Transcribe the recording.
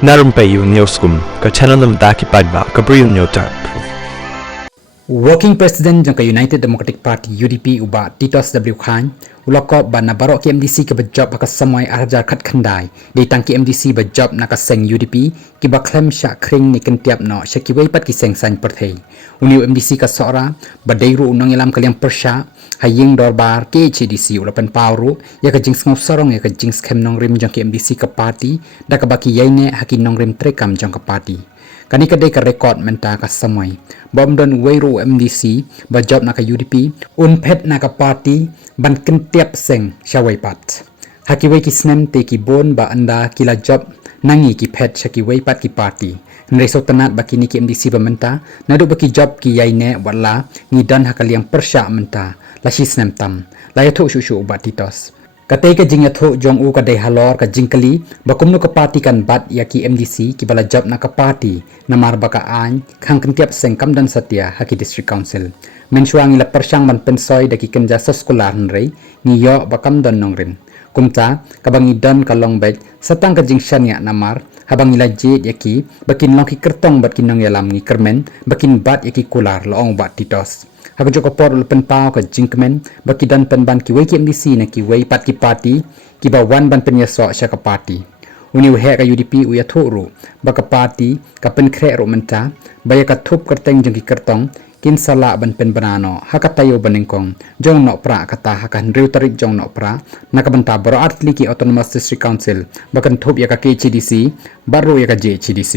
Na Rympei U ka channel nabynta ki paidbah ka Bri U Hynñiewtrep. Working President jong ka United Democratic Party UDP uba Titos W Khang uloko ba na baroh ki MDC ka job ka samoy arjar khat khandai de tang ki MDC ba job na ka seng UDP ki ba klem sha khring ni kentiap no sha ki wei pat ki seng san perthei uni MDC ka sora ba deiru unang ilam kaliang persha haying dorbar ke CDC ula Pynpaw ru ya ka jings ngop sorong ya ka jings khem nongrim jong ki MDC ka party da ka baki yaine haki nongrim trekam jong ka party kani kadai ka record menta ka samoy bom don weiru MDC ba job na ka UDP un phet na ka party ban kentiap seng shawai pat haki wei ki snem te ki bon ba anda kila job nangi ki phet shaki wei pat ki party hynrei sotanat baki ni ki MDC ba menta nadu baki job ki yaine watla ni dan hakaliang persha menta lashi snem tam layathu shushu ubat titos katai ka jing yatho jong u ka dai halor ka jingkali bakum no ka party kan bat ya ki MDC ki bala job na ka party namar baka an khang kentiap seng kam dan satya haki district council mensuang ila persyang man pensoy daki kenja sekolah hynrei ni yo bakam dan nongrim kumta kabangi dan kalong bek satang ka jingshan ya namar habang ila jit yaki bakin long ki kyrteng bat kinong yalam ni kermen bakin bat yaki kular loong bat titos Hak joko por ul Pynpaw ka jingkmen baki dan penban ki wei ki MDC na ki wei pat ki party ki ba wan ban penyaso sya ka party uni he ka UDP u ya thuru baka party ka penkre ro menta baya ka thup kyrteng jong ki kyrtong kin sala ban pen banano hakatayo banengkong jong no pra kata hakan riu tarik jong no pra nakabanta baroh atli ki autonomous district council bakan thup ya ka KCDC baru ya ka JCDC